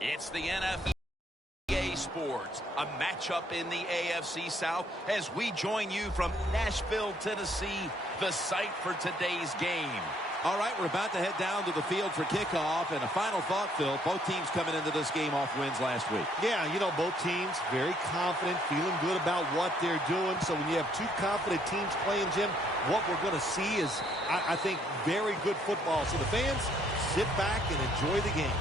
It's the NFL Sports, a matchup in the AFC South as we join you from Nashville, Tennessee, the site for today's game. All right, we're about to head down to the field for kickoff, and a final thought, Phil. Both teams coming into this game off wins last week. Yeah, you know, both teams very confident, feeling good about what they're doing. So when you have two confident teams playing, Jim, what we're going to see is, I think, very good football. So the fans, sit back and enjoy the game.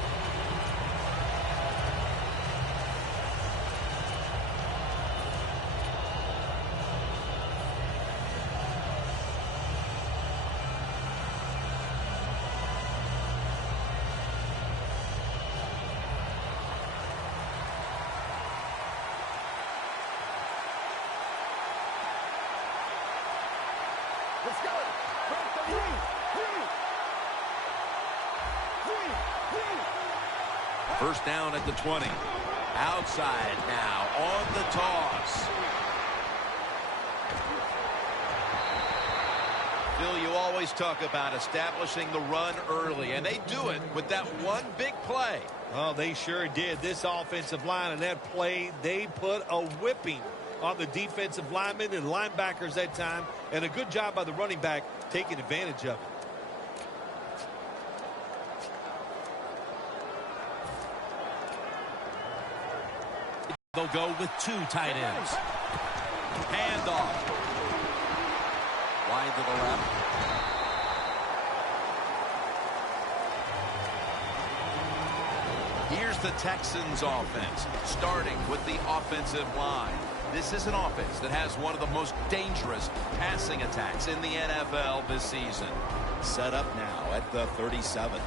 Let's go. First down at the 20. Outside now on the toss. Phil, you always talk about establishing the run early, and they do it with that one big play. Oh, they sure did. This offensive line and that play, they put a whipping on the defensive linemen and linebackers that time, and a good job by the running back taking advantage of it. They'll go with two tight ends. Handoff. Wide to the left. Here's the Texans offense, starting with the offensive line. This is an offense that has one of the most dangerous passing attacks in the NFL this season. Set up now at the 37.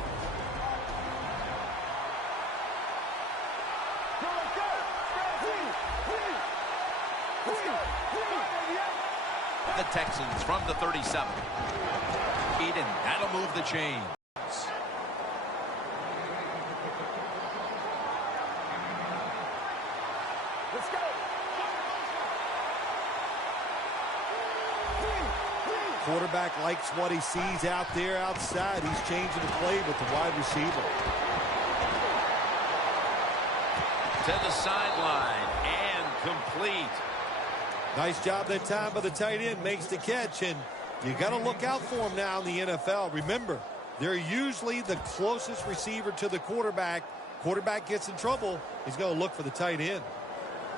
The Texans from the 37. Eden, that'll move the chains. Let's go. Quarterback likes what he sees out there outside. He's changing the play with the wide receiver. To the sideline and complete. Nice job that time by the tight end. Makes the catch, and you got to look out for him now in the NFL. Remember, They're usually the closest receiver to the quarterback. Quarterback gets in trouble, he's going to look for the tight end.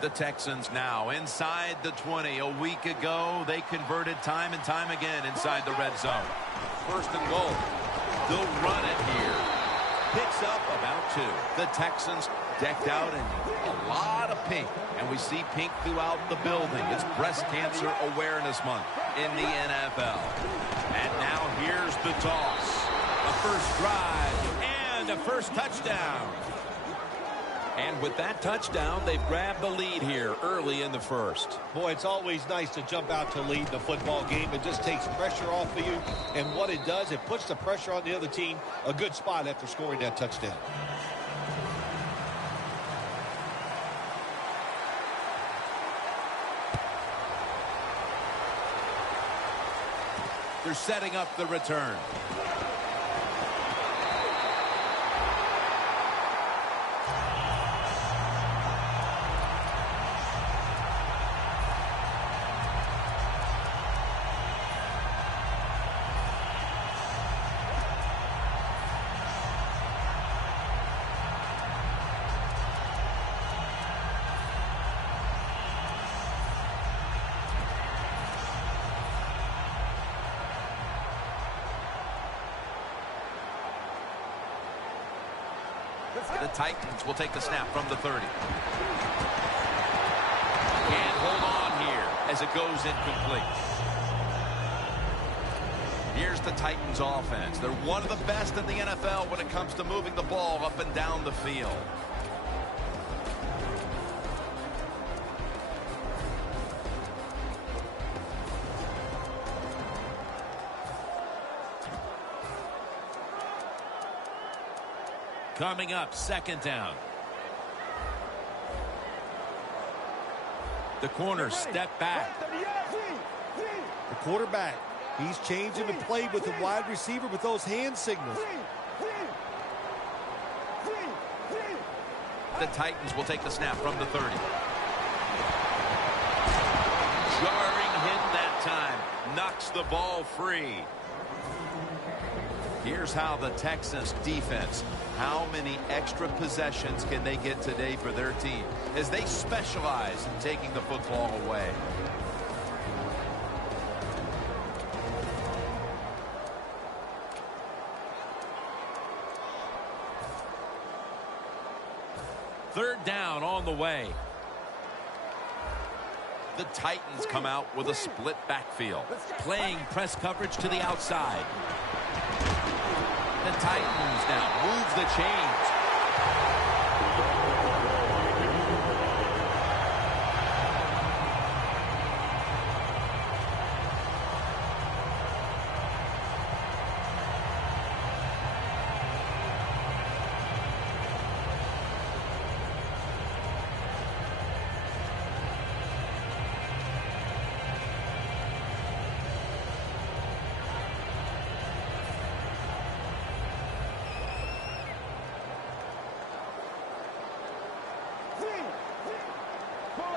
The Texans now inside the 20. A week ago, they converted time and time again inside the red zone. First and goal. They'll run it here. Picks up about 2. The Texans decked out in a lot of pink, and we see pink throughout the building. It's Breast Cancer Awareness Month in the NFL. And now here's the toss. A first drive and a first touchdown. And with that touchdown, they've grabbed the lead here early in the first. Boy, it's always nice to jump out to lead the football game. It just takes pressure off of you. And what it does, it puts the pressure on the other team. A good spot after scoring that touchdown. They're setting up the return. The Titans will take the snap from the 30. And hold on here as it goes incomplete. Here's the Titans offense. They're one of the best in the NFL when it comes to moving the ball up and down the field. Coming up, second down. The corners step back. The quarterback, he's changing the play with the wide receiver with those hand signals. The Titans will take the snap from the 30. Jarring hit that time. Knocks the ball free. Here's how the Texans defense, how many extra possessions can they get today for their team as they specialize in taking the football away. Third down on the way. The Titans come out with a split backfield, playing press coverage to the outside. The Titans now move the chains.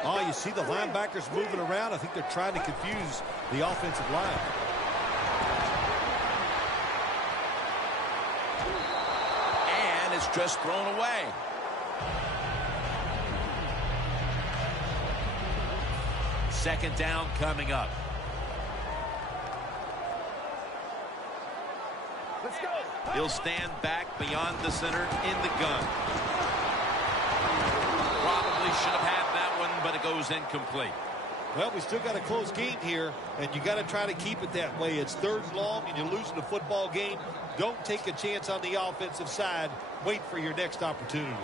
Oh, you see the linebackers moving around. I think they're trying to confuse the offensive line. And it's just thrown away. Second down coming up. Let's go. He'll stand back beyond the center in the gun. Probably should have had that one, but it goes incomplete. Well, we still got a close game here, and you got to try to keep it that way. It's third and long, and you're losing the football game. Don't take a chance on the offensive side. Wait for your next opportunity.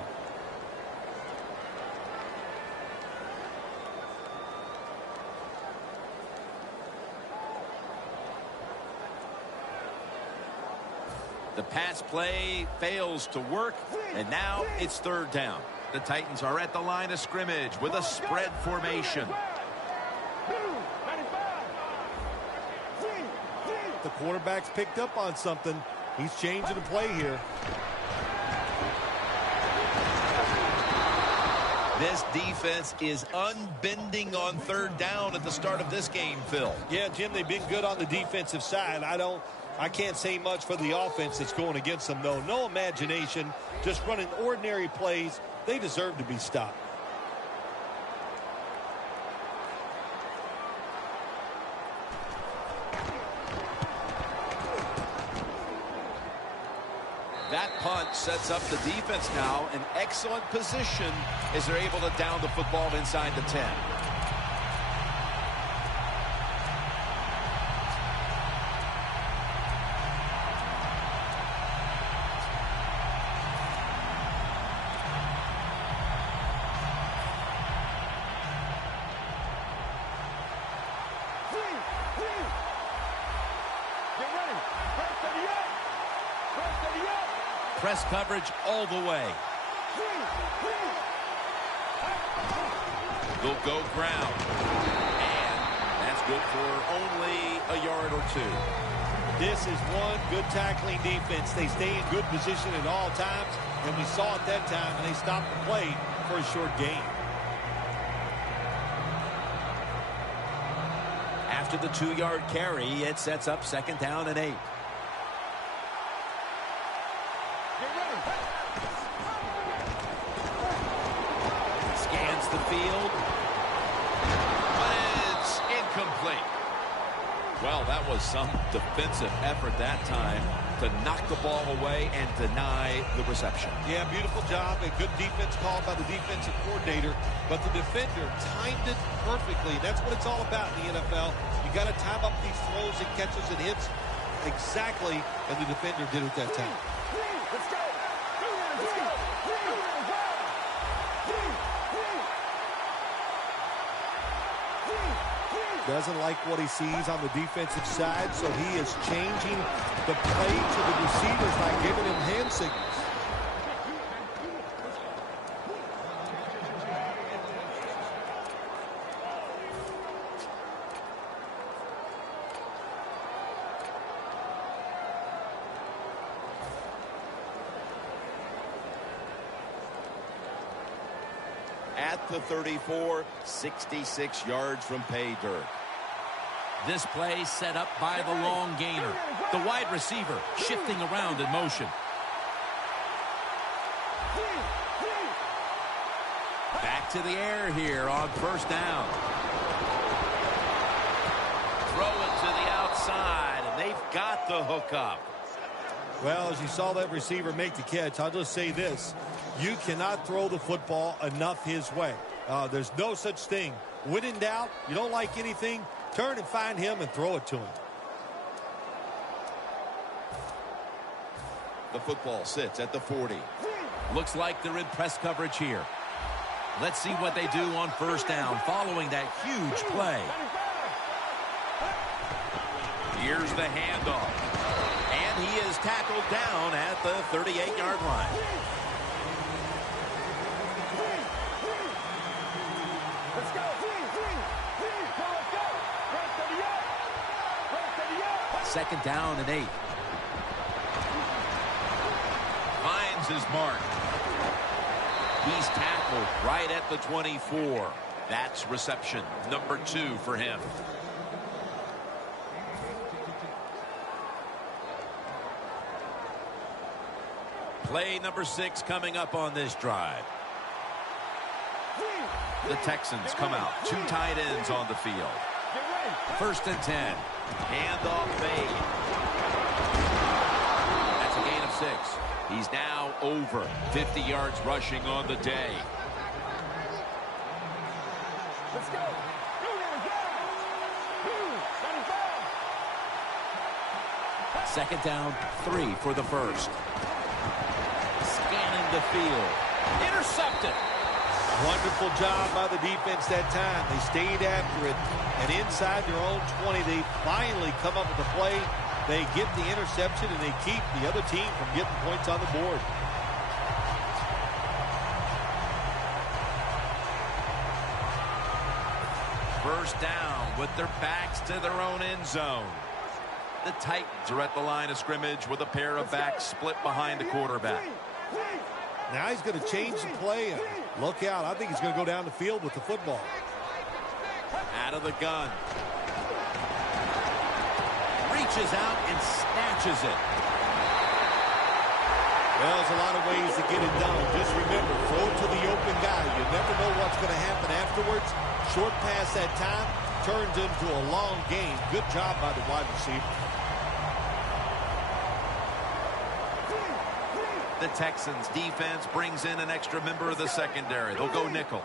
The pass play fails to work, and now it's third down. The Titans are at the line of scrimmage with a spread formation. The quarterback's picked up on something. He's changing the play here. This defense is unbending on third down at the start of this game, Phil. Yeah, Jim, they've been good on the defensive side. I don't I can't say much for the offense that's going against them, though. No imagination, just running ordinary plays. They deserve to be stopped. That punt sets up the defense now in excellent position as they're able to down the football inside the 10. Press coverage all the way. They'll go ground. And that's good for only a yard or two. This is one good tackling defense. They stay in good position at all times, and we saw it that time, and they stopped the play for a short gain. After the 2-yard carry, it sets up 2nd down and 8. Scans the field. But it's incomplete. Well, that was some defensive effort that time to knock the ball away and deny the reception. Yeah, beautiful job. A good defense called by the defensive coordinator, but the defender timed it perfectly. That's what it's all about in the NFL. You got to time up these throws and catches and hits exactly, and the defender did it that time. Let's go. Let's go. Doesn't like what he sees on the defensive side, so he is changing the play to the receivers by giving him hand signals. At the 34, 66 yards from pay dirt. This play set up by the long gainer. The wide receiver shifting around in motion. Back to the air here on 1st down. Throw it to the outside, and they've got the hook up. Well, as you saw that receiver make the catch, I'll just say this. You cannot throw the football enough his way. There's no such thing. When in doubt, you don't like anything, turn and find him and throw it to him. The football sits at the 40. Looks like they're in press coverage here. Let's see what they do on 1st down following that huge play. Here's the handoff. And he is tackled down at the 38-yard line. Let's go. 2nd down and 8. Finds his mark. He's tackled right at the 24. That's reception number 2 for him. Play number 6 coming up on this drive. The Texans come out. 2 tight ends on the field. 1st and 10. Handoff made. That's a gain of 6. He's now over 50 yards rushing on the day. Let's go. 2nd down, 3 for the 1st. Scanning the field. Intercepted. Wonderful job by the defense that time. They stayed after it, and inside their own 20, they finally come up with a play. They get the interception, and they keep the other team from getting points on the board. First down with their backs to their own end zone. The Titans are at the line of scrimmage with a pair of backs split behind the quarterback. Now he's going to change the play. And look out. I think he's going to go down the field with the football. Out of the gun. reaches out and snatches it. Well, there's a lot of ways to get it done. Just remember, throw it to the open guy. You never know what's going to happen afterwards. Short pass that time turns into a long game. Good job by the wide receiver. The Texans defense brings in an extra member of the secondary. They'll go nickel.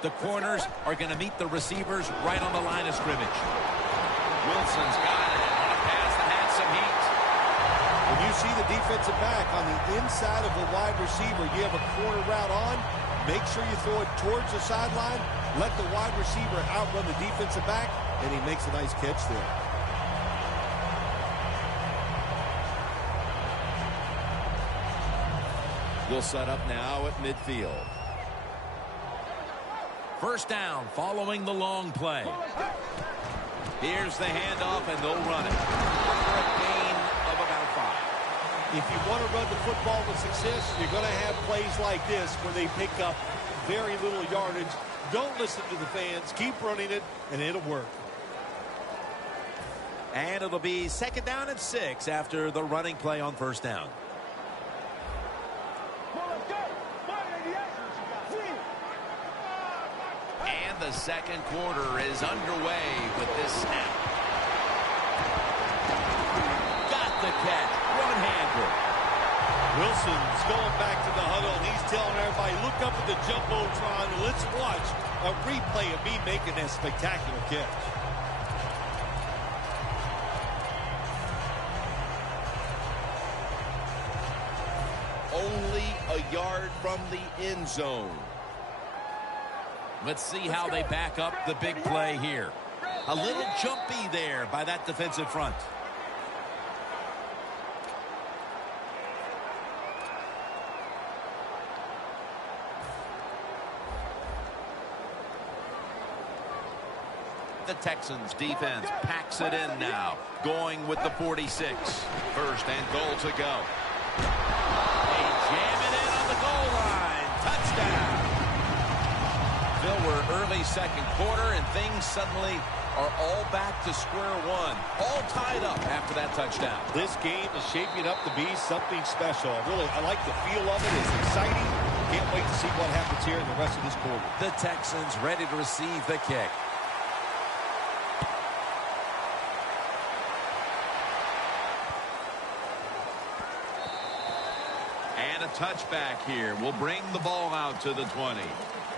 The corners are going to meet the receivers right on the line of scrimmage. Wilson's got it on a pass that had some heat. When you see the defensive back on the inside of a wide receiver, you have a corner route on, make sure you throw it towards the sideline, let the wide receiver outrun the defensive back, and he makes a nice catch there. We'll set up now at midfield. First down following the long play. Here's the handoff, and they'll run it for a gain of about 5. If you want to run the football with success, you're going to have plays like this where they pick up very little yardage. Don't listen to the fans. Keep running it, and it'll work. And it'll be second down and 6 after the running play on first down. And the second quarter is underway with this snap. Got the catch. One-handed. Wilson's going back to the huddle, and he's telling everybody, look up at the Jumbotron, and let's watch a replay of me making that spectacular catch. Only a yard from the end zone. Let's see how they back up the big play here. A little jumpy there by that defensive front. The Texans defense packs it in now, going with the 46. First and goal to go. They jam it in on the goal line. Touchdown. Phil, we're early second quarter, and things suddenly are all back to square one. All tied up after that touchdown. This game is shaping up to be something special. I like the feel of it. It's exciting. Can't wait to see what happens here in the rest of this quarter. The Texans ready to receive the kick. And a touchback here will bring the ball out to the 20.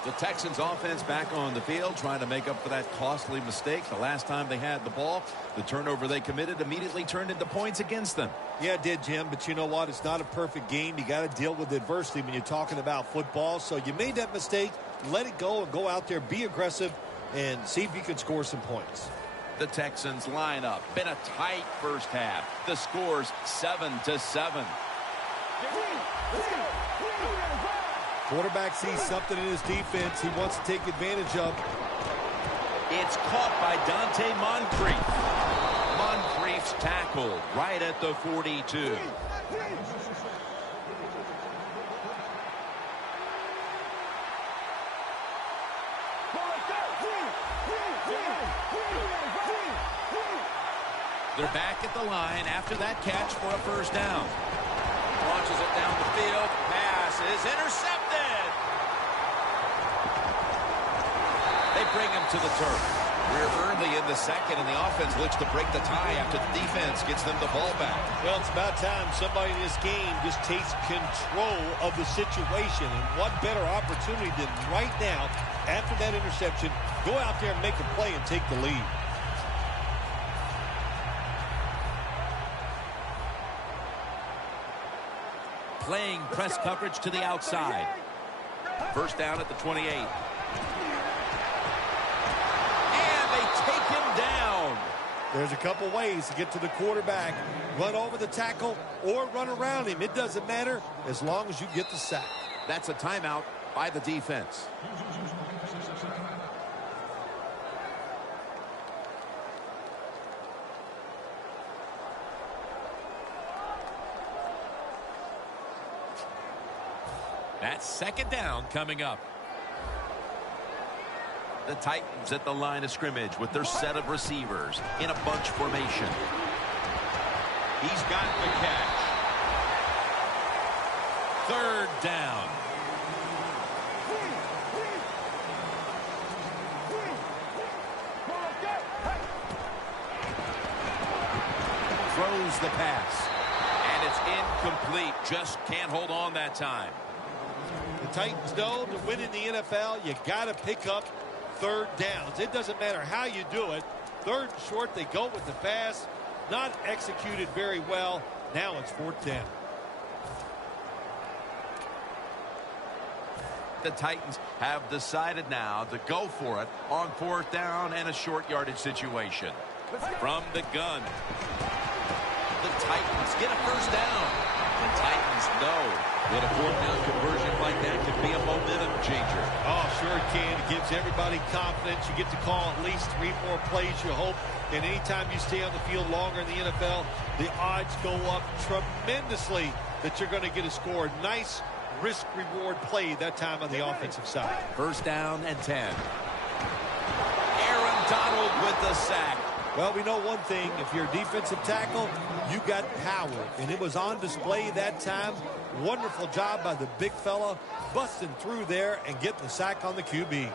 The Texans offense back on the field trying to make up for that costly mistake. The last time they had the ball, the turnover they committed immediately turned into points against them. Yeah, it did, Jim, but you know what? It's not a perfect game. You got to deal with adversity when you're talking about football. So you made that mistake, let it go, and go out there, be aggressive, and see if you can score some points. The Texans line up. Been a tight first half. The score's 7-7. Quarterback sees something in his defense he wants to take advantage of. It's caught by Dante Moncrief. Moncrief's tackled right at the 42. They're back at the line after that catch for a first down. Launches it down the field. Pass is intercepted. They bring him to the turf. We're early in the second, and the offense looks to break the tie after the defense gets them the ball back. Well, it's about time somebody in this game just takes control of the situation. And what better opportunity than right now, after that interception, go out there and make a play and take the lead. Playing press coverage to the outside. First down at the 28. And they take him down. There's a couple ways to get to the quarterback. Run over the tackle or run around him. It doesn't matter as long as you get the sack. That's a timeout by the defense. That's second down coming up. The Titans at the line of scrimmage with their set of receivers in a bunch formation. He's got the catch. Third down. Throws the pass. And it's incomplete. Just can't hold on that time. The Titans know to win in the NFL, you got to pick up third downs. It doesn't matter how you do it. Third and short, they go with the pass. Not executed very well. Now it's fourth down. The Titans have decided now to go for it on fourth down and a short yardage situation. From the gun. The Titans get a first down. The Titans know that a fourth down conversion like that can be a momentum changer. Oh, sure it can. It gives everybody confidence. You get to call at least 3 more plays, you hope. And anytime you stay on the field longer in the NFL, the odds go up tremendously that you're going to get a score. Nice risk-reward play that time on the offensive side. First down and 10. Aaron Donald with the sack. Well, we know one thing. If you're a defensive tackle, you got power. And it was on display that time. Wonderful job by the big fella, busting through there and getting the sack on the QB.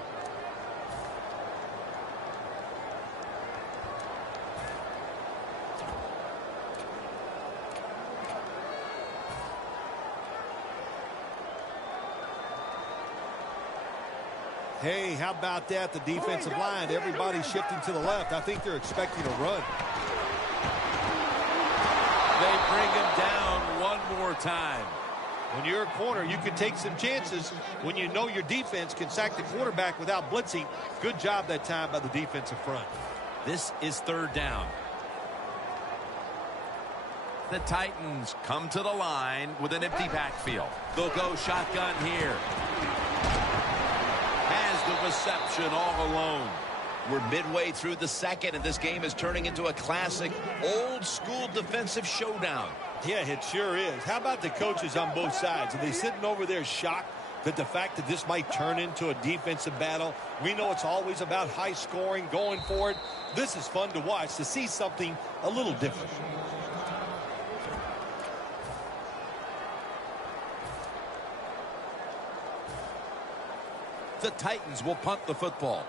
Hey, how about that? The defensive line, everybody's shifting to the left. I think they're expecting a run. They bring him down one more time. When you're a corner, you can take some chances when you know your defense can sack the quarterback without blitzing. Good job that time by the defensive front. This is third down. The Titans come to the line with an empty backfield. They'll go shotgun here. Has the reception all alone. We're midway through the second, and this game is turning into a classic old-school defensive showdown. Yeah, it sure is. How about the coaches on both sides? Are they sitting over there shocked that the fact that this might turn into a defensive battle? We know it's always about high scoring, going for it. This is fun to watch, to see something a little different. The Titans will punt the football.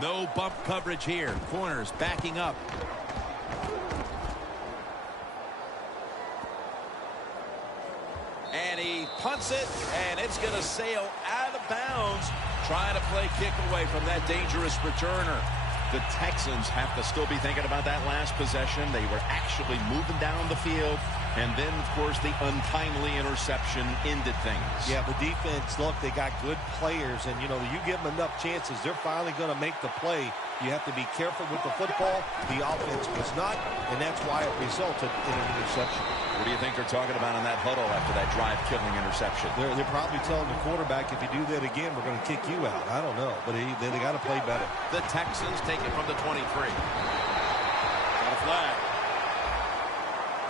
No bump coverage here. Corners backing up. And he punts it, and it's going to sail out of bounds, trying to play kick away from that dangerous returner. The Texans have to still be thinking about that last possession. They were actually moving down the field. And then, of course, the untimely interception ended things. Yeah, the defense, look, they got good players. And, you know, you give them enough chances, they're finally going to make the play. You have to be careful with the football. The offense was not, and that's why it resulted in an interception. What do you think they're talking about in that huddle after that drive-killing interception? They're probably telling the quarterback, if you do that again, we're going to kick you out. I don't know, but they got to play better. The Texans take it from the 23. Got a flag.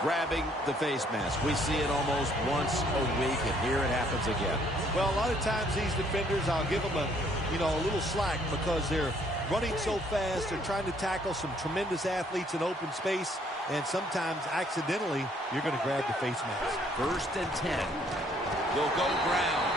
Grabbing the face mask. We see it almost once a week, and here it happens again. Well, a lot of times these defenders, I'll give them a little slack because they're running so fast. They're trying to tackle some tremendous athletes in open space, and sometimes accidentally you're going to grab the face mask. First and 10. They'll go ground.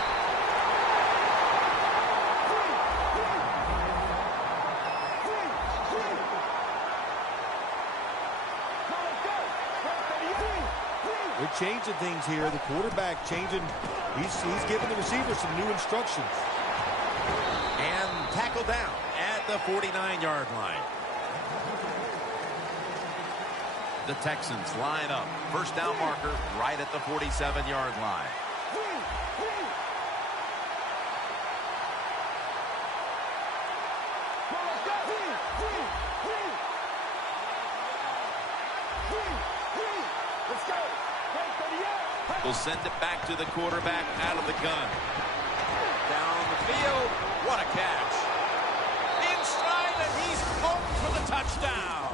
They're changing things here. The quarterback changing. He's giving the receiver some new instructions. And tackle down at the 49-yard line. The Texans line up. First down marker right at the 47-yard line. We'll send it back to the quarterback out of the gun. Down the field. What a catch. In stride, and he's home for the touchdown.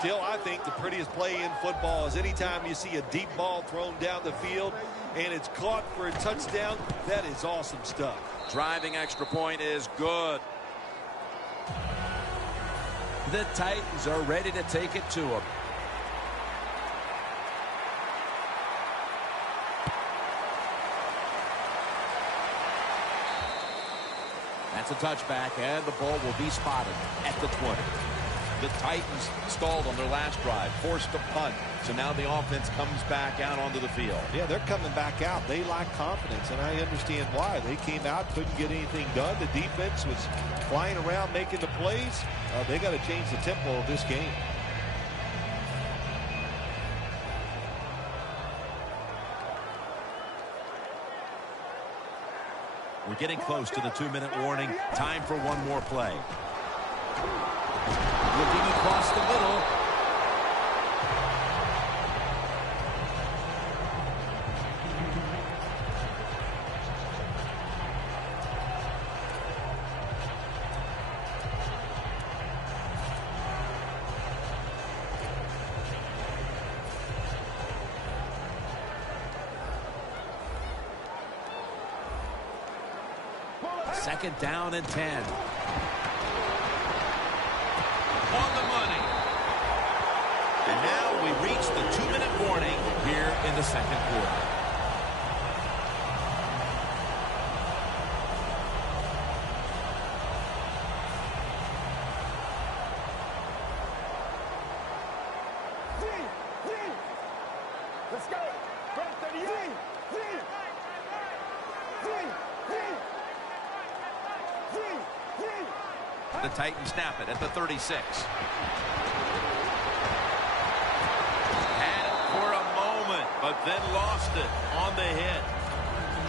Still, I think the prettiest play in football is anytime you see a deep ball thrown down the field and it's caught for a touchdown. That is awesome stuff. Driving extra point is good. The Titans are ready to take it to them. That's a touchback, and the ball will be spotted at the 20. The Titans stalled on their last drive, forced a punt. So now the offense comes back out onto the field. Yeah, they're coming back out. They lack confidence, and I understand why. They came out, couldn't get anything done. The defense was flying around making the plays. They got to change the tempo of this game. We're getting close to the 2-minute warning. Time for one more play. Looking across the middle. Second down and 10. On the money. And now we reach the 2-minute warning here in the second quarter. Let's go. From 38. The Titans snap it at the 36. Had it for a moment, but then lost it on the hit.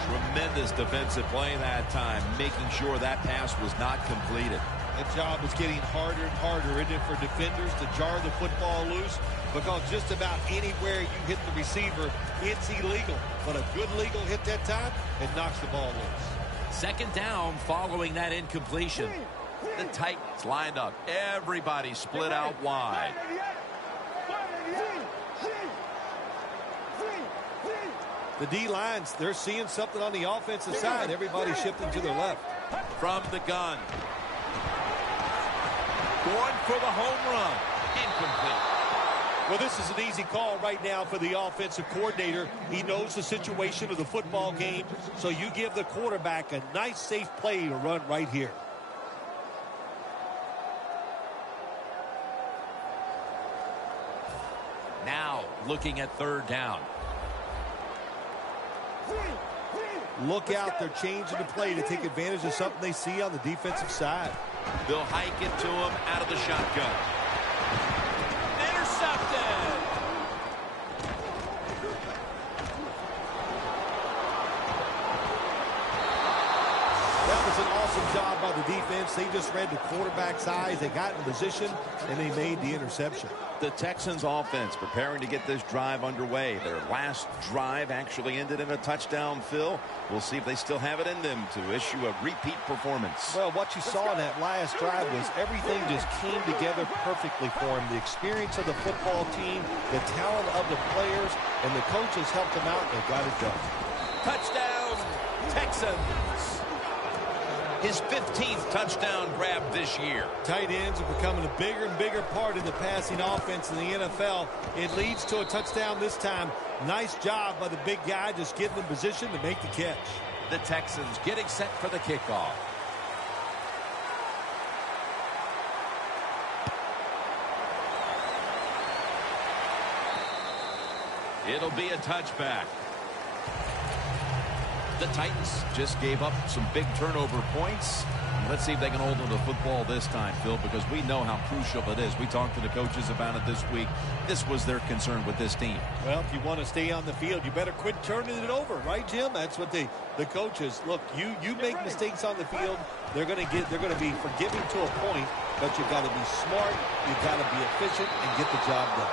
Tremendous defensive play that time, making sure that pass was not completed. That job is getting harder and harder, isn't it, for defenders to jar the football loose? Because just about anywhere you hit the receiver, it's illegal. But a good legal hit that time, it knocks the ball loose. Second down following that incompletion. The Titans lined up. Everybody split out wide. The D-lines, they're seeing something on the offensive side. Everybody's shifting to their left. From the gun. Going for the home run. Incomplete. Well, this is an easy call right now for the offensive coordinator. He knows the situation of the football game, so you give the quarterback a nice, safe play to run right here. Now looking at third down. Look out, they're changing the play to take advantage of something they see on the defensive side. They'll hike it to him out of the shotgun. Intercepted. That was an awesome job by the defense. They just read the quarterback's eyes. They got in position, and they made the interception. The Texans offense preparing to get this drive underway. Their last drive actually ended in a touchdown, Phil. We'll see if they still have it in them to issue a repeat performance. Well, what you saw in that last drive was everything just came together perfectly for them. The experience of the football team, the talent of the players, and the coaches helped them out and they got it done. Touchdown, Texans. His 15th touchdown grab this year. Tight ends are becoming a bigger and bigger part of the passing offense in the NFL. It leads to a touchdown this time. Nice job by the big guy just getting in position to make the catch. The Texans getting set for the kickoff. It'll be a touchback. The Titans just gave up some big turnover points. Let's see if they can hold on to the football this time, Phil, because we know how crucial it is. We talked to the coaches about it this week. This was their concern with this team. Well, if you want to stay on the field, you better quit turning it over, right, Jim? That's what the coaches look. You make mistakes on the field, they're going to be forgiving to a point, but you got to be smart, you got to be efficient, and get the job done.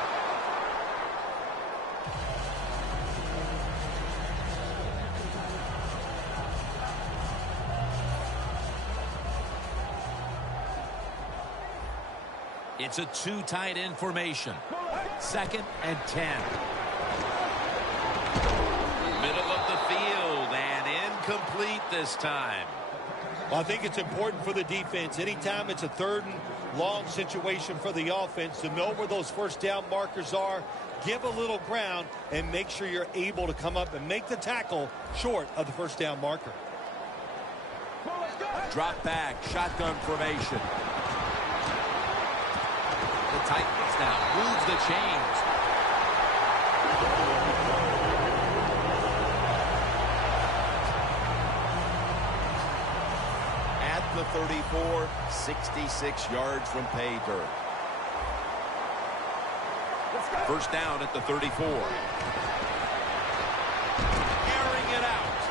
It's a two tight end formation. 2nd and 10. Middle of the field and incomplete this time. Well, I think it's important for the defense. Anytime it's a 3rd and long situation for the offense to know where those first down markers are, give a little ground, and make sure you're able to come up and make the tackle short of the first down marker. Drop back, shotgun formation. The Titans now move the chains. At the 34, 66 yards from pay dirt. First down at the 34. Airing it out.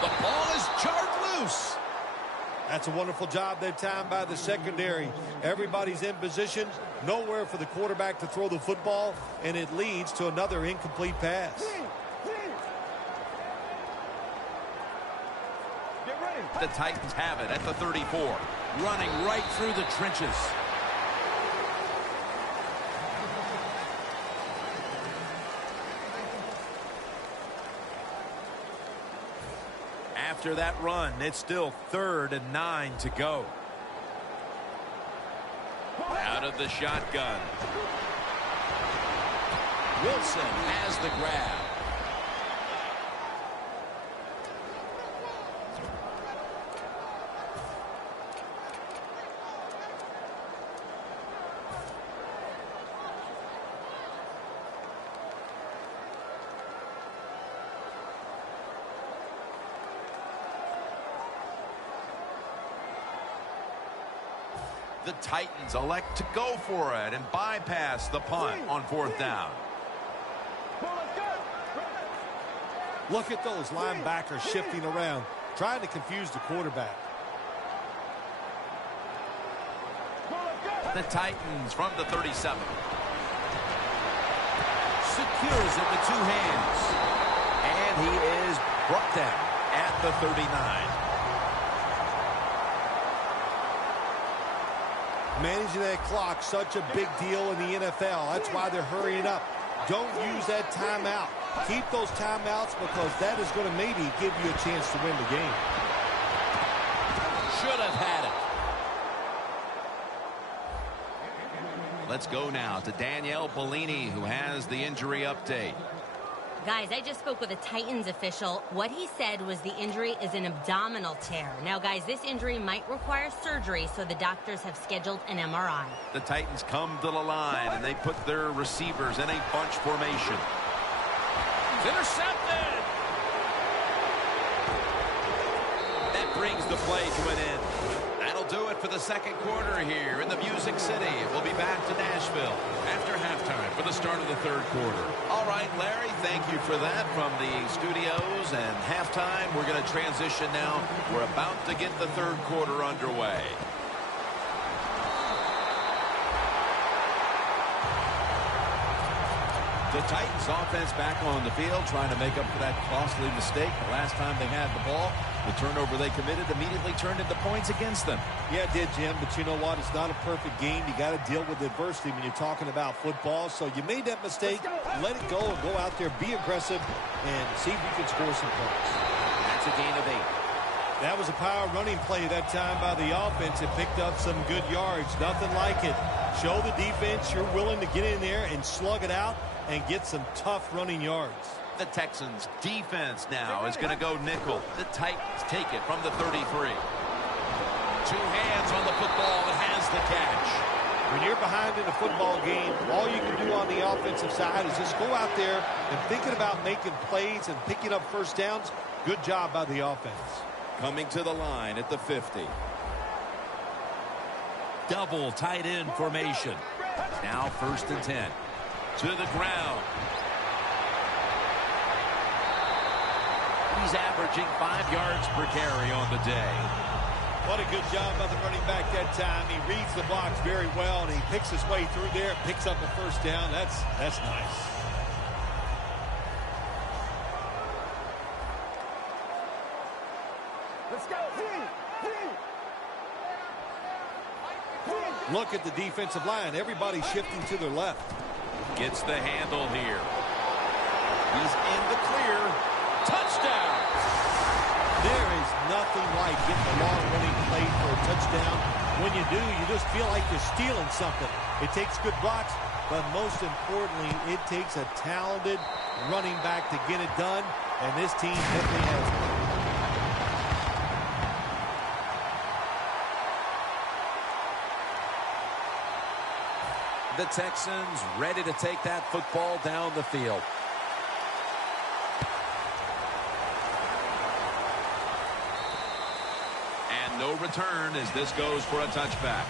The ball is jarred loose. That's a wonderful job that time by the secondary. Everybody's in position, nowhere for the quarterback to throw the football, and it leads to another incomplete pass. The Titans have it at the 34. Running right through the trenches. After that run, it's still 3rd and 9 to go. Out of the shotgun. Wilson has the grab. The Titans elect to go for it and bypass the punt on 4th down. Look at those linebackers shifting around, trying to confuse the quarterback. The Titans from the 37. Secures it with 2 hands. And he is brought down at the 39. Managing that clock, such a big deal in the NFL. That's why they're hurrying up. Don't use that timeout. Keep those timeouts because that is going to maybe give you a chance to win the game. Should have had it. Let's go now to Danielle Bellini, who has the injury update. Guys, I just spoke with a Titans official. What he said was the injury is an abdominal tear. Now, guys, this injury might require surgery, so the doctors have scheduled an MRI. The Titans come to the line, and they put their receivers in a bunch formation. It's intercepted! That brings the play to an end. That'll do it for the 2nd quarter here in the Music City. We'll be back to Nashville after halftime for the start of the 3rd quarter. All right, Larry, thank you for that from the studios. And halftime, we're going to transition now. We're about to get the 3rd quarter underway. The Titans offense back on the field trying to make up for that costly mistake. The last time they had the ball, the turnover they committed immediately turned into points against them. Yeah, it did, Jim, but you know what? It's not a perfect game. You got to deal with adversity when you're talking about football. So you made that mistake. Let it go and go out there, be aggressive, and see if you can score some points. That's a gain of 8. That was a power running play that time by the offense. It picked up some good yards. Nothing like it. Show the defense you're willing to get in there and slug it out and get some tough running yards. The Texans defense now is going to go nickel. The Titans take it from the 33. 2 hands on the football and has the catch. When you're behind in a football game, all you can do on the offensive side is just go out there and thinking about making plays and picking up first downs. Good job by the offense. Coming to the line at the 50. Double tight end formation. Now 1st and 10. To the ground. He's averaging 5 yards per carry on the day. What a good job by the running back that time. He reads the box very well, and he picks his way through there and picks up a first down. That's nice. Let's go. Look at the defensive line. Everybody's shifting to their left. Gets the handle here. He's in the clear. Touchdown! There is nothing like getting a long running play for a touchdown. When you do, you just feel like you're stealing something. It takes good blocks, but most importantly, it takes a talented running back to get it done, and this team definitely has it. The Texans ready to take that football down the field. And no return as this goes for a touchback.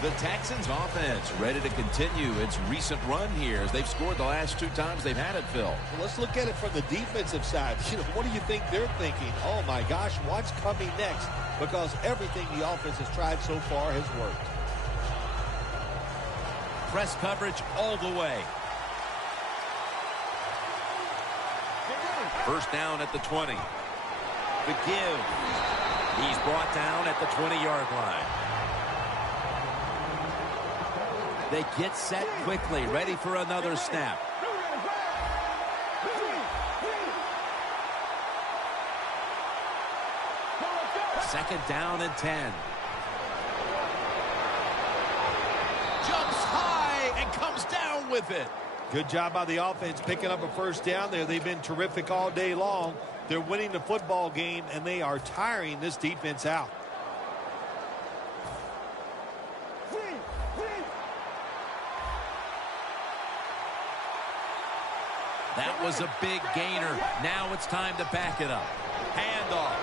The Texans offense ready to continue its recent run here as they've scored the last 2 times they've had it, Phil. Well, let's look at it from the defensive side. What do you think they're thinking? Oh, my gosh, what's coming next? Because everything the offense has tried so far has worked. Press coverage all the way. First down at the 20. The give. He's brought down at the 20-yard line. They get set quickly, ready for another snap. Second down and 10. Jumps high and comes down with it. Good job by the offense picking up a first down there. They've been terrific all day long. They're winning the football game, and they are tiring this defense out. That was a big gainer. Now it's time to back it up. Handoff.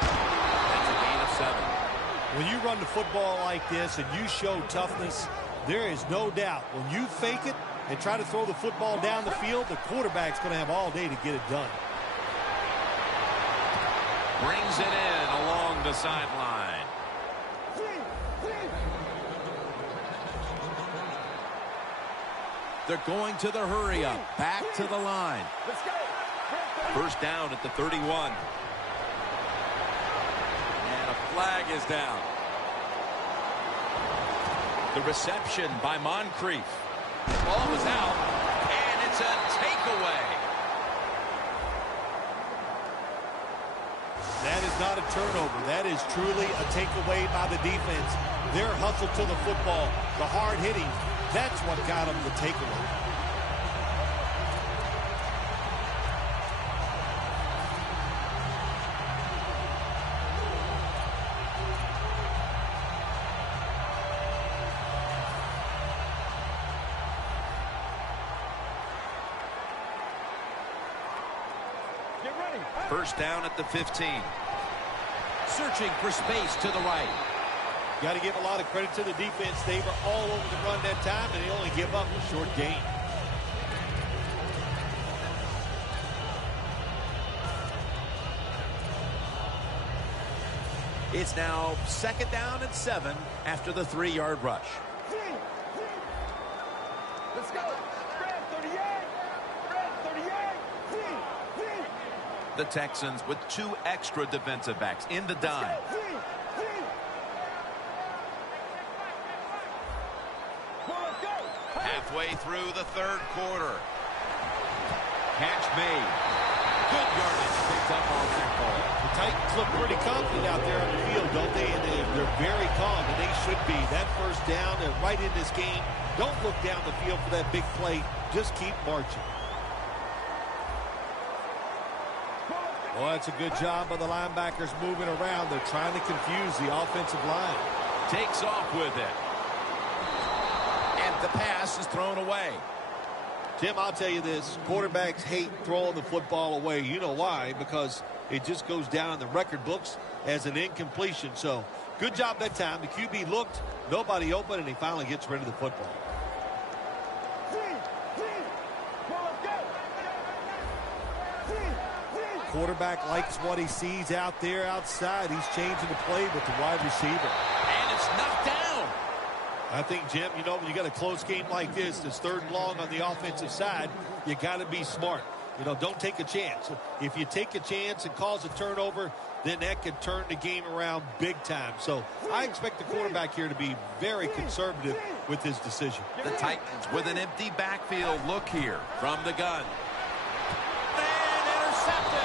That's a gain of 7. When you run the football like this and you show toughness, there is no doubt when you fake it and try to throw the football down the field, the quarterback's going to have all day to get it done. Brings it in along the sideline. They're going to the hurry up. Back to the line. First down at the 31. And a flag is down. The reception by Moncrief. Ball is out, and it's a takeaway. That is not a turnover. That is truly a takeaway by the defense. Their hustle to the football, the hard hitting, that's what got them the takeaway. First down at the 15. Searching for space to the right. Got to give a lot of credit to the defense. They were all over the run that time, and they only give up a short gain. It's now second down and 7 after the 3-yard rush. Let's go. Red 38. Red 38. The Texans with 2 extra defensive backs in the dime. Halfway through the 3rd quarter. Catch made. Good yardage picked up on that ball. The Titans look pretty confident out there on the field, don't they? And they're very calm, and they should be. That first down, they're right in this game. Don't look down the field for that big play. Just keep marching. Well, that's a good job by the linebackers moving around. They're trying to confuse the offensive line. Takes off with it. And the pass is thrown away. Tim, I'll tell you this. Quarterbacks hate throwing the football away. You know why? Because it just goes down in the record books as an incompletion. So, good job that time. The QB looked, nobody open, and he finally gets rid of the football. Quarterback likes what he sees out there outside. He's changing the play with the wide receiver. And it's knocked down. I think, Jim, you know, when you got a close game like this, it's 3rd and long on the offensive side, you got to be smart. You know, don't take a chance. If you take a chance and cause a turnover, then that could turn the game around big time. So I expect the quarterback here to be very conservative with his decision. The Titans with an empty backfield look here from the gun. And intercepted.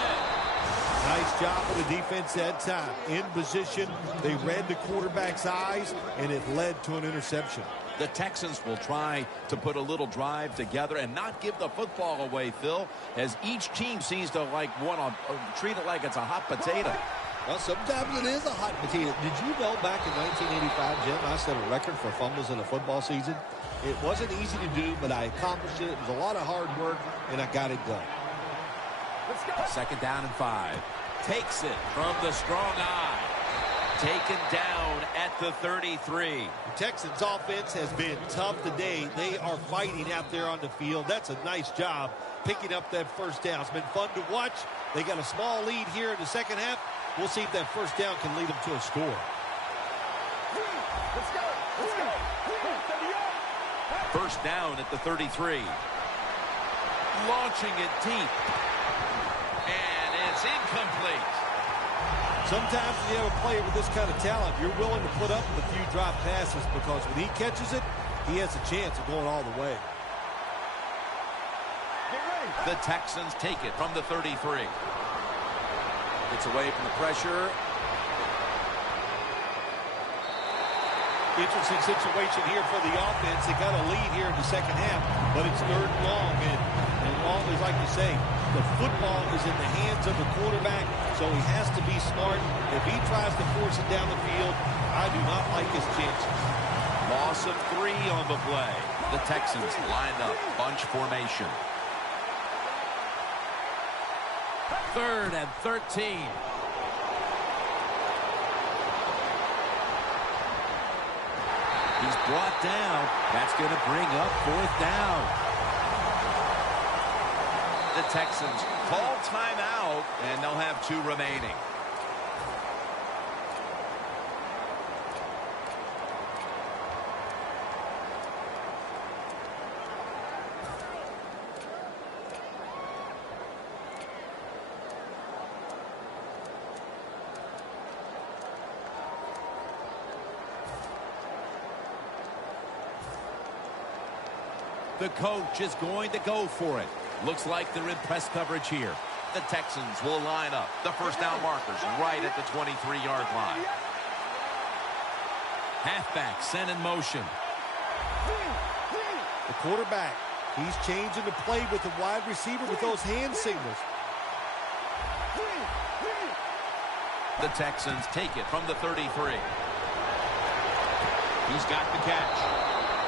Nice job of the defense that time. In position, they read the quarterback's eyes, and it led to an interception. The Texans will try to put a little drive together and not give the football away, Phil, as each team seems to want to treat it like it's a hot potato. Well, sometimes it is a hot potato. Did you know back in 1985, Jim, I set a record for fumbles in a football season? It wasn't easy to do, but I accomplished it. It was a lot of hard work, and I got it done. Let's go. 2nd down and 5. Takes it from the strong eye. Taken down at the 33. The Texans offense has been tough today. They are fighting out there on the field. That's a nice job picking up that first down. It's been fun to watch. They got a small lead here in the second half. We'll see if that first down can lead them to a score. Let's go. Let's go. 1st down at the 33. Launching it deep. And it's incomplete. Sometimes when you have a player with this kind of talent, you're willing to put up with a few drop passes because when he catches it, he has a chance of going all the way. Get ready. The Texans take it from the 33. Gets away from the pressure. Interesting situation here for the offense. They got a lead here in the second half, but it's 3rd and long. And long, as I like to say, the football is in the hands of the quarterback, so he has to be smart. If he tries to force it down the field, I do not like his chances. Loss of 3 on the play. The Texans lined up, bunch formation. 3rd and 13. He's brought down. That's going to bring up 4th down. The Texans call timeout, and they'll have 2 remaining. The coach is going to go for it. Looks like they're in press coverage here. The Texans will line up. The first down markers right at the 23-yard line. Halfback sent in motion. The quarterback, he's changing the play with the wide receiver with those hand signals. The Texans take it from the 33. He's got the catch.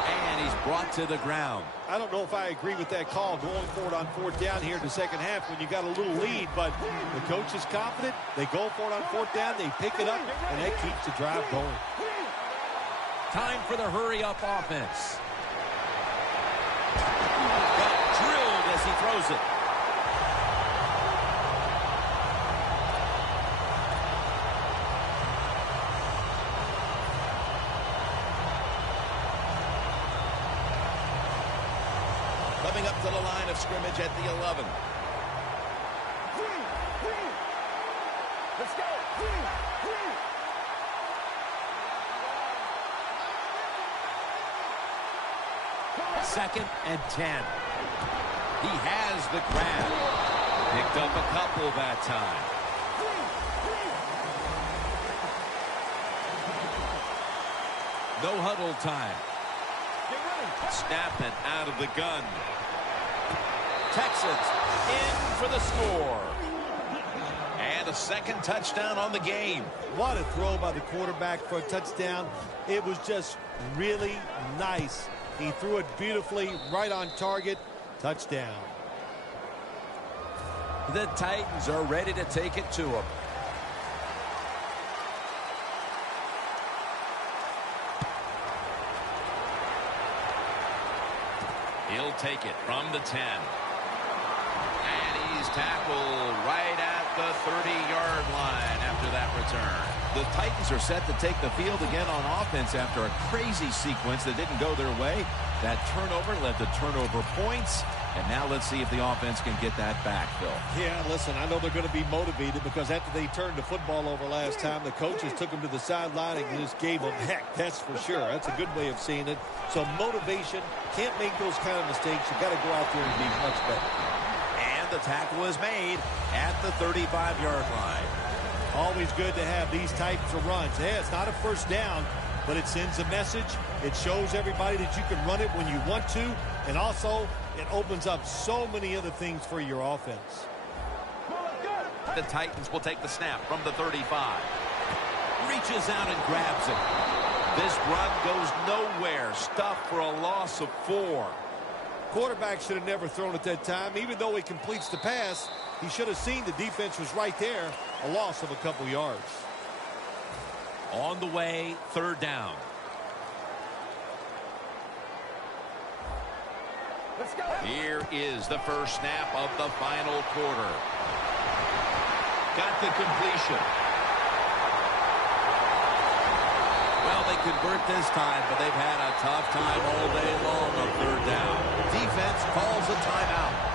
And he's brought to the ground. I don't know if I agree with that call going for it on 4th down here in the second half when you got a little lead, but the coach is confident. They go for it on 4th down. They pick it up, and that keeps the drive going. Time for the hurry-up offense. Got drilled as he throws it. Coming up to the line of scrimmage at the 11. Let's go. 2nd and 10. He has the grab. Picked up a couple that time. No huddle time. Get ready. Snapping out of the gun. Texans in for the score. And a 2nd touchdown on the game. What a throw by the quarterback for a touchdown. It was just really nice. He threw it beautifully, right on target. Touchdown. The Titans are ready to take it to him. He'll take it from the 10. And he's tackled right at the 30-yard line after that return. The Titans are set to take the field again on offense after a crazy sequence that didn't go their way. That turnover led to turnover points, And now let's see if the offense can get that back, Phil. Yeah, listen, I know they're going to be motivated because after they turned the football over last time, the coaches took them to the sideline and just gave them heck. That's for sure. That's a good way of seeing it. So motivation, can't make those kind of mistakes. You got to go out there and be much better. And the tackle is made at the 35-yard line. Always good to have these types of runs. Yeah, it's not a first down, but it sends a message. It shows everybody that you can run it when you want to, and also it opens up so many other things for your offense. The Titans will take the snap from the 35. Reaches out and grabs it. This run goes nowhere. Stuffed for a loss of 4. Quarterback should have never thrown at that time. Even though he completes the pass, he should have seen the defense was right there. A loss of a couple yards. On the way, 3rd down. Let's go. Here is the first snap of the final quarter. Got the completion. Well, they convert this time, but they've had a tough time all day long on 3rd down. Defense calls a timeout.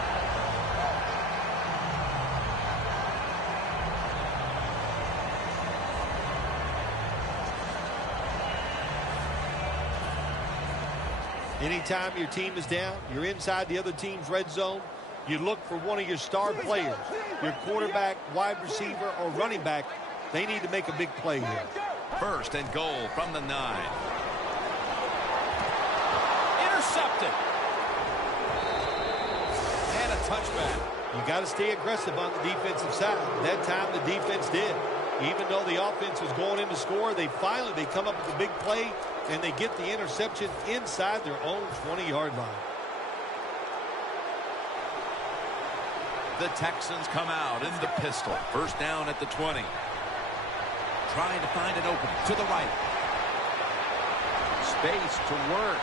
Anytime your team is down, you're inside the other team's red zone, you look for one of your star players, your quarterback, wide receiver, or running back. They need to make a big play here. 1st and goal from the 9. Intercepted. And a touchback. You got to stay aggressive on the defensive side. That time the defense did. Even though the offense was going in to score, they come up with a big play, and they get the interception inside their own 20-yard line. The Texans come out in the pistol. 1st down at the 20. Trying to find an opening to the right. Space to work.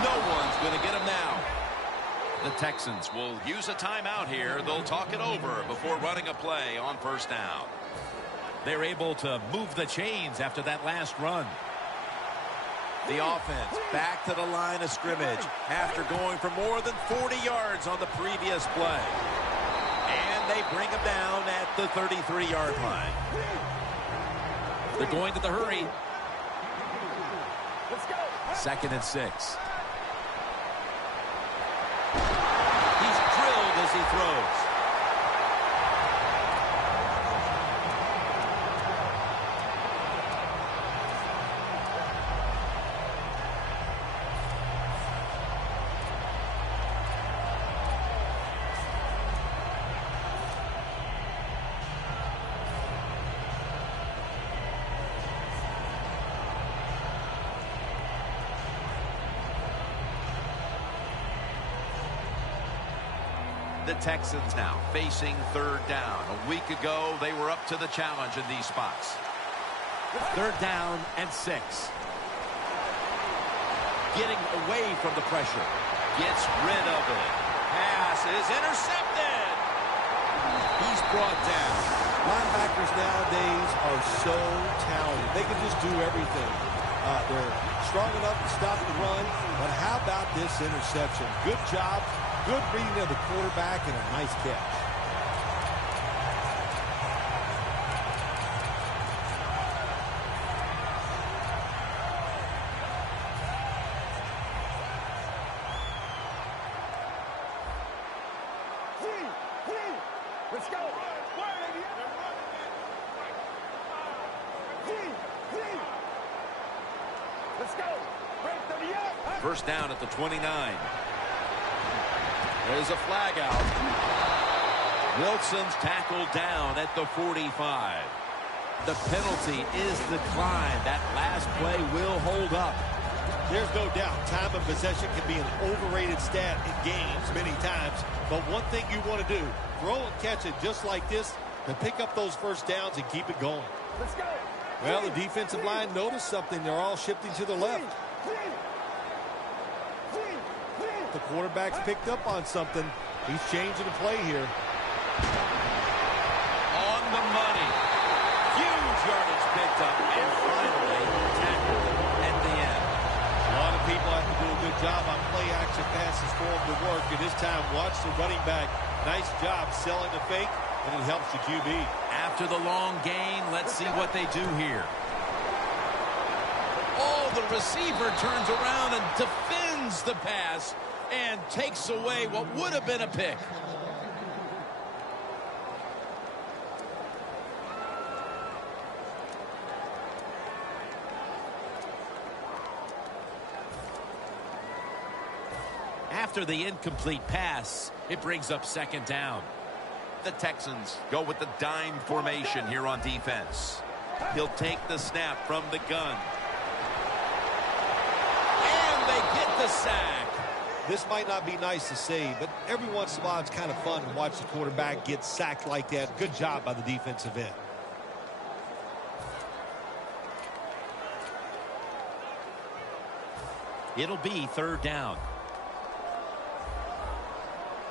No one's going to get him now. The Texans will use a timeout here. They'll talk it over before running a play on 1st down. They're able to move the chains after that last run. The offense back to the line of scrimmage after going for more than 40 yards on the previous play. And they bring him down at the 33-yard line. They're going to the hurry. Let's go. 2nd and 6. He's drilled as he throws. The Texans now facing 3rd down. A week ago, they were up to the challenge in these spots. 3rd down and 6. Getting away from the pressure. Gets rid of it. Pass is intercepted. He's brought down. Linebackers nowadays are so talented. They can just do everything. They're strong enough to stop the run. But how about this interception? Good job. Good reading of the quarterback and a nice catch. Let's go. Let's go. 1st down at the 29. There's a flag out. Wilson's tackled down at the 45. The penalty is declined. That last play will hold up. There's no doubt time of possession can be an overrated stat in games many times. But one thing you want to do, throw and catch it just like this to pick up those 1st downs and keep it going. Let's go. Well, the defensive line noticed something. They're all shifting to the left. The quarterback's picked up on something. He's changing the play here. On the money. Huge yardage picked up and finally tackled at the end. A lot of people have to do a good job on play-action passes for him to work. And this time, watch the running back. Nice job selling the fake, and it helps the QB. After the long gain, let's see what they do here. Oh, the receiver turns around and defends the pass and takes away what would have been a pick. After the incomplete pass, it brings up second down. The Texans go with the dime formation here on defense. He'll take the snap from the gun. And they get the sack. This might not be nice to say, but every once in a while it's kind of fun to watch the quarterback get sacked like that. Good job by the defensive end. It'll be third down.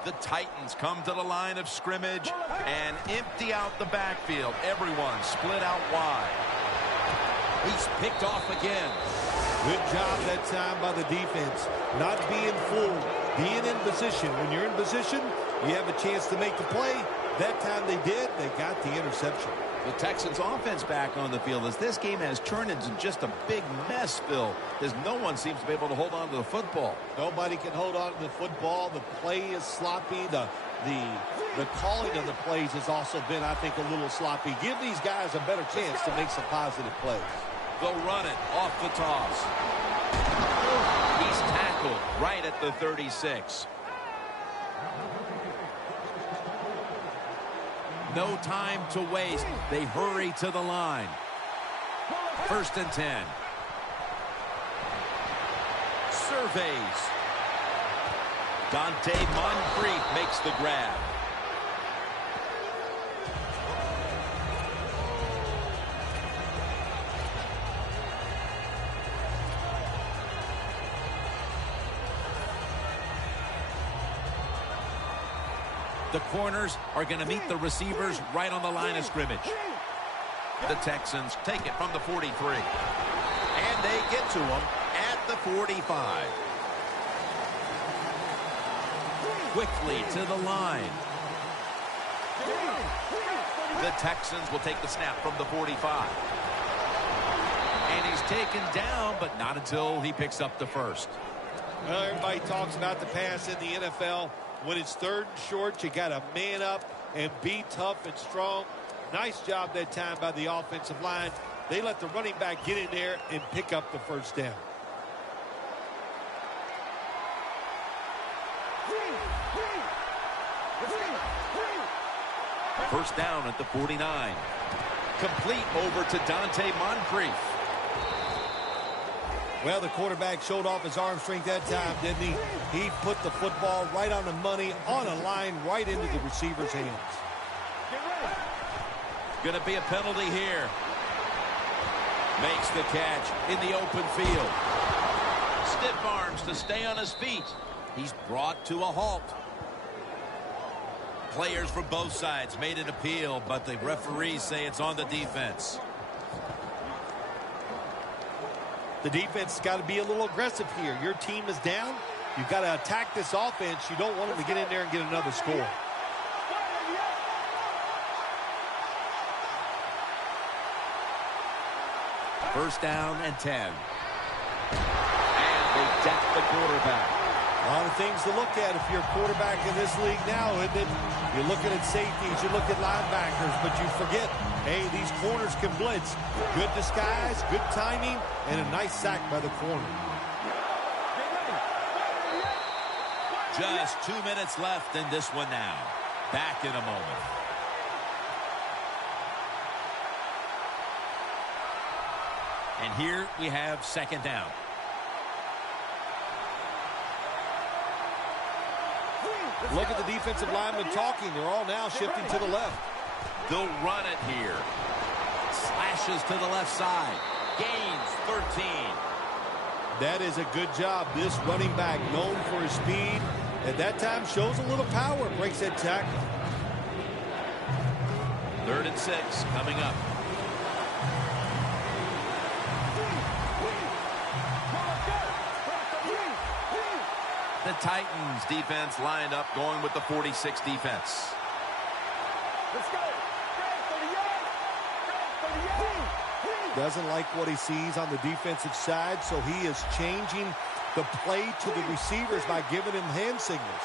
The Titans come to the line of scrimmage and empty out the backfield. Everyone split out wide. He's picked off again. Good job that time by the defense. Not being fooled, being in position. When you're in position, you have a chance to make the play. That time they did. They got the interception. The Texans offense back on the field as this game has turned into just a big mess, Phil, as no one seems to be able to hold on to the football. Nobody can hold on to the football. The play is sloppy. The calling of the plays has also been, I think, a little sloppy. Give these guys a better chance to make some positive plays. They'll run it off the toss. He's tackled right at the 36. No time to waste. They hurry to the line. First and 10. Surveys. Dante Moncrief makes the grab. The corners are going to meet the receivers right on the line of scrimmage. The Texans take it from the 43. And they get to him at the 45. Quickly to the line. The Texans will take the snap from the 45. And he's taken down, but not until he picks up the first. Well, everybody talks about the pass in the NFL. When it's third and short, you got to man up and be tough and strong. Nice job that time by the offensive line. They let the running back get in there and pick up the first down. First down at the 49. Complete over to Dante Moncrief. Well, the quarterback showed off his arm strength that time, didn't he? He put the football right on the money, on a line, right into the receiver's hands. Going to be a penalty here. Makes the catch in the open field. Stiff arms to stay on his feet. He's brought to a halt. Players from both sides made an appeal, but the referees say it's on the defense. The defense has got to be a little aggressive here. Your team is down. You've got to attack this offense. You don't want them to get in there and get another score. First down and 10. And they deck the quarterback. A lot of things to look at if you're a quarterback in this league now, isn't it? You're looking at safeties, you look at linebackers, but you forget, hey, these corners can blitz. Good disguise, good timing, and a nice sack by the corner. Just 2 minutes left in this one now. Back in a moment. And here we have second down. Look at the defensive linemen talking. They're all now shifting to the left. They'll run it here. Slashes to the left side. Gains 13. That is a good job. This running back, known for his speed, at that time shows a little power. Breaks that tackle. 3rd and 6 coming up. The Titans defense lined up going with the 46 defense. Let's go. Grab 38. Doesn't like what he sees on the defensive side, so he is changing the play to the receivers by giving him hand signals.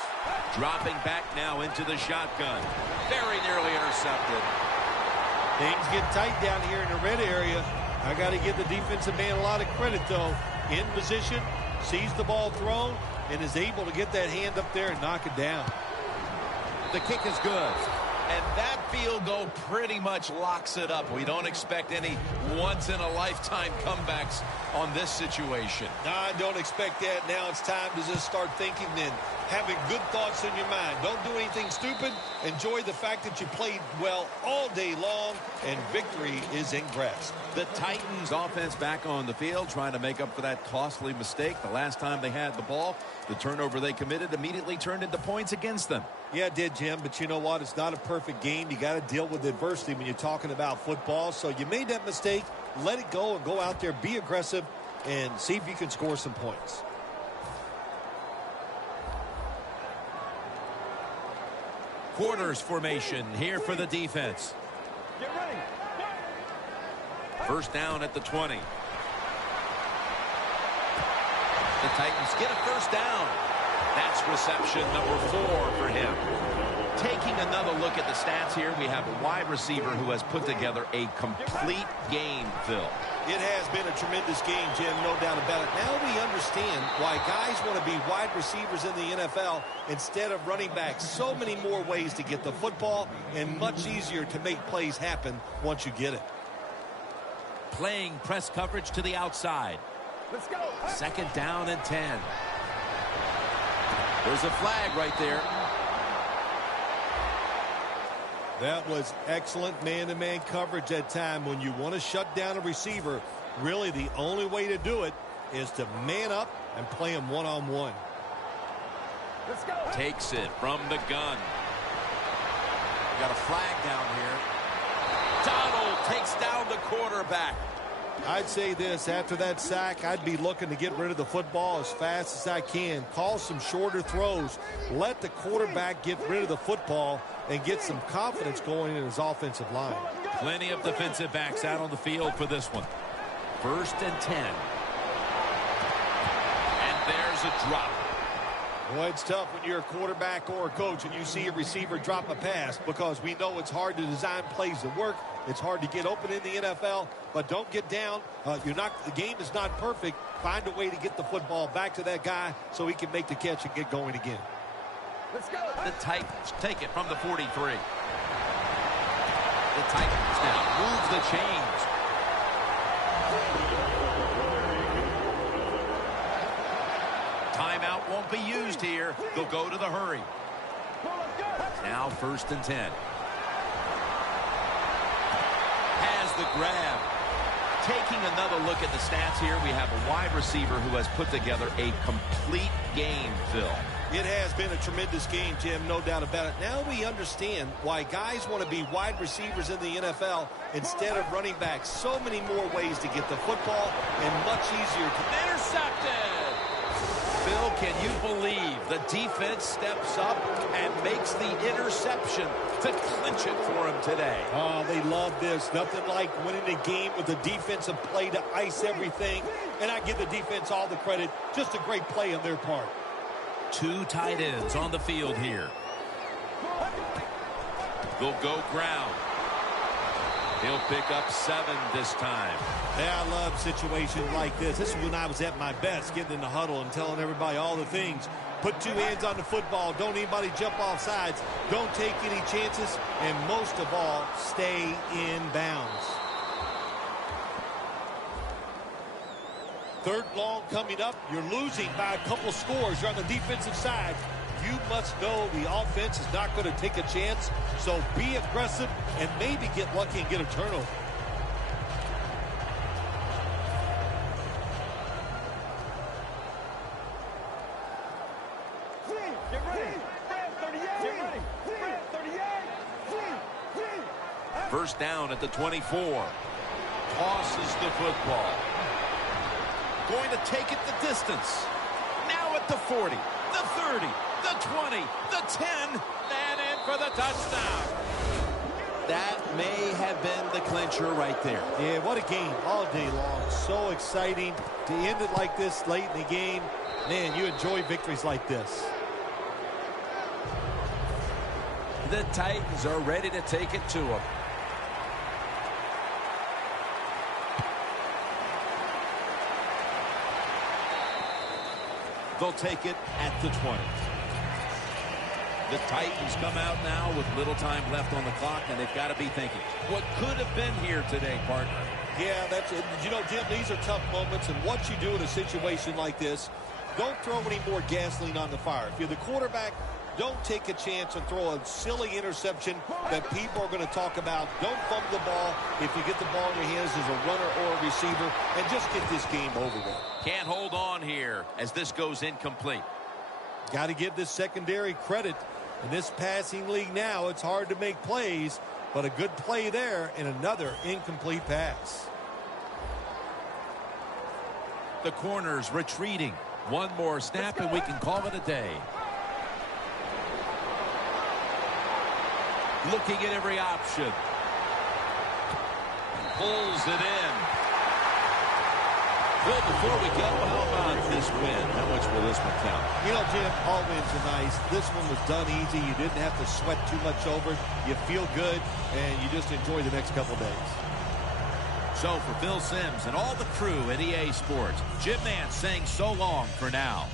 Dropping back now into the shotgun. Very nearly intercepted. Things get tight down here in the red area. I got to give the defensive man a lot of credit, though. In position, sees the ball thrown, and is able to get that hand up there and knock it down. The kick is good. And that field goal pretty much locks it up. We don't expect any once-in-a-lifetime comebacks on this situation. No, I don't expect that. Now it's time to just start thinking and having good thoughts in your mind. Don't do anything stupid. Enjoy the fact that you played well all day long, and victory is in grasp. The Titans offense back on the field trying to make up for that costly mistake. The last time they had the ball, the turnover they committed immediately turned into points against them. Yeah, it did, Jim, but you know what? It's not a perfect game. You got to deal with adversity when you're talking about football. So you made that mistake. Let it go and go out there, be aggressive, and see if you can score some points. Quarters formation here for the defense. Get ready. First down at the 20. The Titans get a first down. That's reception number 4 for him. Taking another look at the stats here, we have a wide receiver who has put together a complete game, Phil. It has been a tremendous game, Jim, no doubt about it. Now we understand why guys want to be wide receivers in the NFL instead of running backs. So many more ways to get the football and much easier to make plays happen once you get it. Playing press coverage to the outside. Let's go. Second down and 10. There's a flag right there. That was excellent man-to-man coverage that time. When you want to shut down a receiver, really the only way to do it is to man up and play him one-on-one. Let's go. Takes it from the gun. Got a flag down here. Donald takes down the quarterback. I'd say this, after that sack, I'd be looking to get rid of the football as fast as I can. Call some shorter throws. Let the quarterback get rid of the football and get some confidence going in his offensive line. Plenty of defensive backs out on the field for this one. First and 10. And there's a drop. Boy, it's tough when you're a quarterback or a coach and you see a receiver drop a pass, because we know it's hard to design plays that work. It's hard to get open in the NFL, but don't get down. The game is not perfect. Find a way to get the football back to that guy so he can make the catch and get going again. Let's go. The Titans take it from the 43. The Titans now move the chains. Timeout won't be used here. They'll go to the hurry. Now first and 10. Has the grab. Taking another look at the stats here, we have a wide receiver who has put together a complete game, Phil. It has been a tremendous game, Jim, no doubt about it. Now we understand why guys want to be wide receivers in the NFL instead of running backs. So many more ways to get the football and much easier to... Intercepted! Phil, can you believe the defense steps up and makes the interception to clinch it for him today? Oh, they love this. Nothing like winning a game with a defensive play to ice everything. And I give the defense all the credit. Just a great play on their part. Two tight ends on the field here. They'll go ground. He'll pick up 7 this time. Yeah, I love situations like this. This is when I was at my best, getting in the huddle and telling everybody all the things. Put 2 hands on the football. Don't anybody jump off sides. Don't take any chances. And most of all, stay in bounds. Third long coming up. You're losing by a couple scores. You're on the defensive side. You must know the offense is not going to take a chance. So be aggressive and maybe get lucky and get a turnover. Get ready. Grab 38. Get ready. Grab 38. First down at the 24. Tosses the football. Going to take it the distance. Now at the 40. the 30, the 20, the 10, and in for the touchdown. That may have been the clincher right there. Yeah, what a game all day long. So exciting to end it like this late in the game. Man, you enjoy victories like this. The Titans are ready to take it to them. They'll take it at the 20. The Titans come out now with little time left on the clock, and they've got to be thinking, what could have been here today, partner? Yeah, that's it. You know, Jim, these are tough moments, and what you do in a situation like this, don't throw any more gasoline on the fire. If you're the quarterback, don't take a chance and throw a silly interception that people are going to talk about. Don't fumble the ball if you get the ball in your hands as a runner or a receiver, and just get this game over with. Can't hold on here as this goes incomplete. Got to give this secondary credit. In this passing league now, it's hard to make plays, but a good play there and another incomplete pass. The corner's retreating. One more snap, and we can call it a day. Looking at every option. Pulls it in. Well, before we go, how about this win? How much will this one count? You know, Jim, all wins are nice. This one was done easy. You didn't have to sweat too much over it. You feel good, and you just enjoy the next couple days. So for Phil Simms and all the crew at EA Sports, Jim Nance saying so long for now.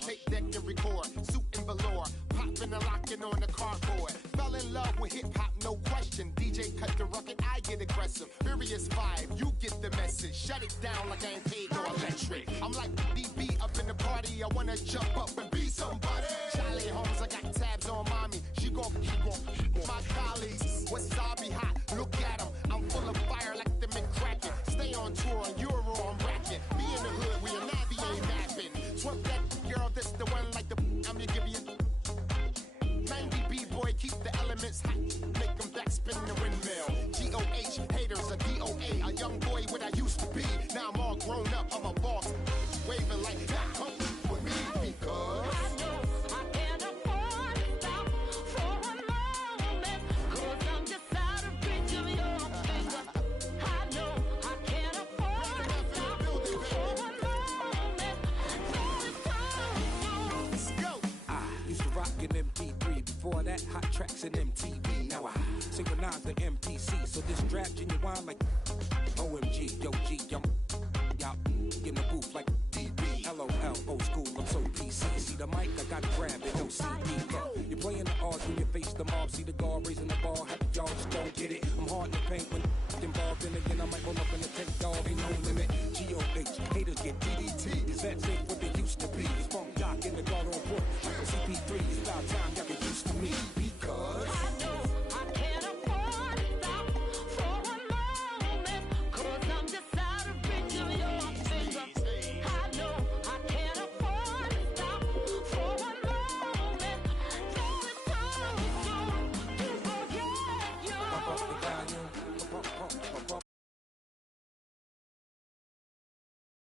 Take deck and record, suit and velour, popping and locking on the cardboard. Fell in love with hip hop, no question. DJ cut the rocket, I get aggressive. Furious 5, you get the message. Shut it down like I ain't paid no electric. I'm like DB up in the party, I wanna jump up and be somebody. Charlie Holmes, I got tabs on mommy. She gon' my colleagues. Wasabi hot, look at them. I'm full of fire like the McCracken. Stay on tour on Euro, I'm racking. Be in the hood, we a Navy ain't napping. Twerk that girl, this the one like the I'm gonna give you 90 B-boy, keep the elements hot. Make them backspin the windmill. G-O-H, haters, a D-O-A. A young boy what I used to be. Now I'm all grown up, I'm a boss. Waving like that, come with me because MP3. Before that, hot tracks and MTV. Now I synchronize the MPC. So this draft genuine like OMG. Yo, G, y'all in the booth like DB. LOL, old school, I'm so PC. See the mic, I gotta grab it, no CD. You're playing the odds when you face the mob. See the guard raising the ball, happy y'all just don't get it. I'm hard in the paint when involved. And again, I might roll up in the tank, dog, ain't no limit. G-O-H, haters get DDT. Is that safe what they used to be? It's funk jock in the guard on board. CP3, it's about time y'all get used to me. Because I know I can't afford to stop for a moment. Cause I'm just out of reach of your finger. I know I can't afford to stop for a moment. Though it's time to forget you. Pump up the volume, pump